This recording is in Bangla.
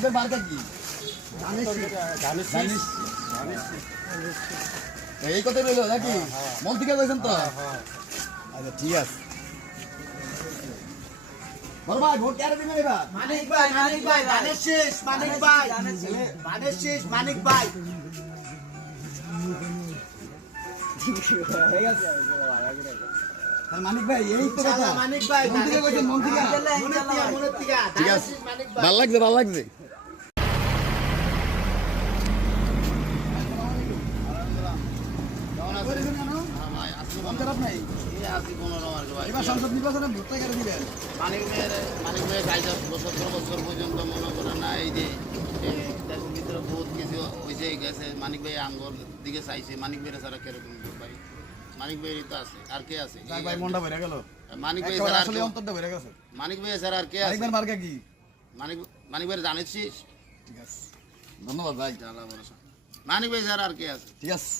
মানিকের মার্কা কি? এই কথা রইল নাকি? মন থেকে যাইছেন তো? আচ্ছা ঠিক আছে। বড় ভাই ভোট কারে দিবেন এবার? মানিক ভাই ধানের শেষ মানিক ভাই ধানের শেষ মানিক ভাই। মানিক ভাই এই তো কথা। মানিক ভাই মন থেকে কইছেন, মন থেকে। মনের থেকে ঠিক আছে, মানিক ভাই। ভালো লাগছে ভালো লাগছে। এবার সংসদ নির্বাচনে ভোটটা কেন দিবেন? মানিক ভাইয়ের 70 বছর পর্যন্ত মনে করে না এই যে দেশের ভিতরে বহুত কিছু হয়েছে গেছে। মানিক ভাই আঙ্গর দিকে চাইছে। মানিক ভাইয়ের ছাড়া কিরকম ভাই? মানিক ভাইয়েরই তো আছে, আর কে আছে? যাক ভাই মনটা ভরে গেল। মানিক ভাই একেবারে ছাড়া আসলে অন্তরটা ভরে গেছে। মানিক ভাই ছাড়া আর কে মানিক আছে? ভাইয়ের মার্কা কি? মানিক ভাইয়ের জানিস? ঠিক আছে, ধন্যবাদ ভাই। মানিক ভাই ছাড়া আর কে আছে? ঠিক আছে।